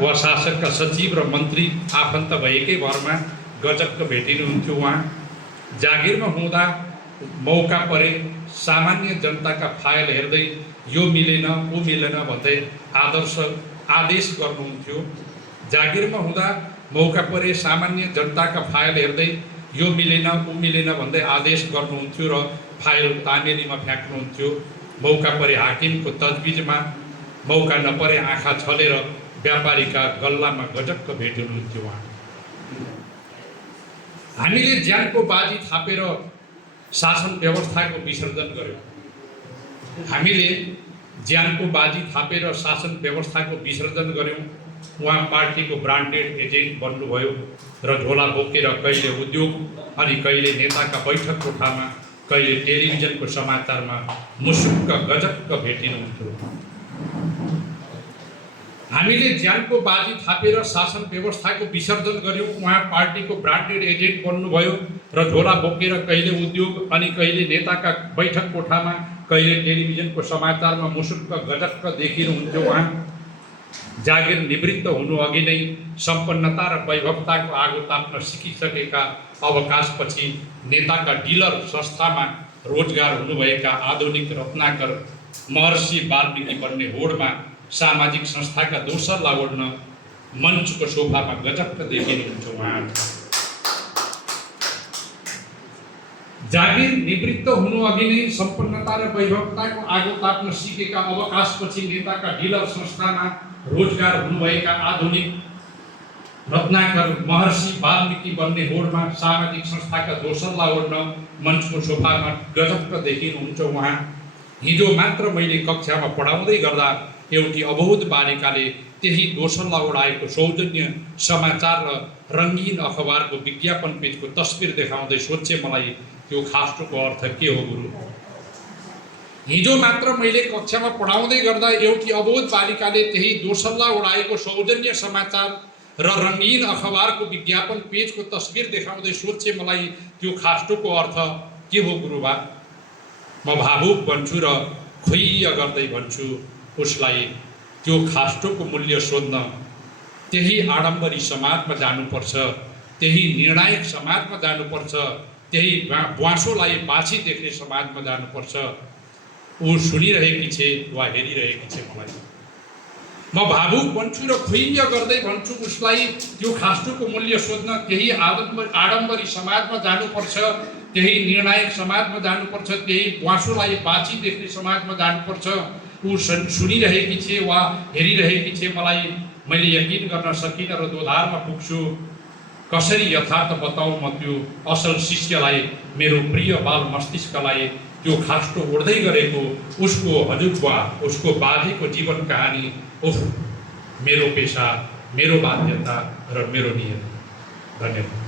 वा शासकका सचिव र मन्त्री आफन्त भएकै भरमा गजबको भेटिनुहुन्थ्यो। उहाँ जागिरमा हुँदा मौका परे सामान्य जनताका फाइल हेर्दै यो मिलेन ऊ मिलेन भन्दै आदेश गर्नुहुन्थ्यो। जागिरमा हुँदा मौका परे सामान्य जनताका फाइल हेर्दै यो मिलेन ऊ मिलेन भन्दै आदेश गर्नुहुन्थ्यो र फाइल तानेरीमा फ्याँक्नुहुन्थ्यो। मौका परे हाकिमको तजविजमा, मौका नपरे आँखा छलेर व्यापारीका गल्लामा गजबको भेटिनुहुन्थ्यो। उहाँ हामीले ज्यानको बाजी थापेर शासन व्यवस्थाको विसर्जन गर्यौँ। हामीले ज्यानको बाजी थापेर शासन व्यवस्थाको विसर्जन गर्यौँ। उहाँ पार्टीको ब्रान्डेड एजेन्ट बन्नुभयो र झोला बोकेर कहिले उद्योग अनि कहिले नेताका बैठक कोठामा, कहिले टेलिभिजनको समाचारमा मुसुक्क गजबक भेटिनुहुन्थ्यो। हामीले ज्यानको बाजी थापेर शासन व्यवस्थाको विसर्जन गर्यौँ। उहाँ पार्टीको ब्रान्डेड एजेन्ट बन्नुभयो र झोला बोकेर कहिले उद्योग अनि कहिले नेताका बैठक कोठामा, कहिले टेलिभिजनको समाचारमा मुसुक्क गजबक देखिनुहुन्थ्यो। उहाँ जागिर निवृत्त हुनु अघि नै सम्पन्नता र वैभवताको आगो ताप्न सिकिसकेका अवकाशपछि नेताका डिलर संस्थामा रोजगार हुनुभएका आधुनिक रत्नाकर महर्षि वाल्मीकि बन्ने होडमा सामाजिक संस्थाका दोसरला ओढ्न मञ्चको सोफामा गजबक देखिनुहुन्छ। उहाँ जागिर निवृत्त हुनु अघि नै सम्पन्नता र वैभवताको आगो ताप्न सिकेका अवकाशपछि नेताका डिलर संस्थामा रोजगार हुनुभएका आधुनिक रत्नाकर महर्षि वाल्मीकि बन्ने होडमा सामाजिक संस्थाका दोसरला ओढ्न मञ्चको सोफामा गजबक देखिनुहुन्छ। उहाँ हिजो मात्र मैले कक्षामा पढाउँदै गर्दा एउटी अबोध बालिकाले त्यही दोसरला ओढाएको सौजन्य समाचार र रङ्गीन अखबारको विज्ञापन पेजको तस्बिर देखाउँदै सोचे, मलाई त्यो खास्टोको अर्थ के हो गुरु? हिजो मात्र मैले कक्षामा पढाउँदै गर्दा एउटी अबोध बालिकाले त्यही दोसरला ओढाएको सौजन्य समाचार र रङ्गीन अखबारको विज्ञापन पेजको तस्बिर देखाउँदै सोचे, मलाई त्यो खास्टोको अर्थ के हो गुरुबा? म भावुक बन्छु र खुइय गर्दै भन्छु उसलाई, त्यो खास्टोको मूल्य सोध्न त्यही आडम्बरी समाजमा जानुपर्छ, त्यही निर्णायक समाजमा जानुपर्छ, त्यही ब्वाँसोलाई बाछी देख्ने समाजमा जानुपर्छ। ऊ सुनिरहेकी छे वा हेरिरहेकी छे मलाई। म भावुक बन्छु र खुइय गर्दै भन्छु उसलाई, त्यो खास्टोको मूल्य सोध्न त्यही आडम्बरी समाजमा जानुपर्छ, त्यही निर्णायक समाजमा जानुपर्छ, त्यही ब्वाँसोलाई बाछी देख्ने समाजमा जानुपर्छ। ऊ सुनिरहेकी छे वा हेरिरहेकी छे मलाई। मैले यकिन गर्न सकिनँ र दोधारमा पुग्छु। कसरी यथार्थ बताउँ म त्यो असल शिष्यलाई, मेरो प्रिय बाल मस्तिष्कलाई? त्यो खास्टो ओढ्दै गरेको उसको हजुरबुवा, उसको बाजेको जीवन कहानी, मेरो पेसा, मेरो बाध्यता र मेरो नियत। धन्यवाद।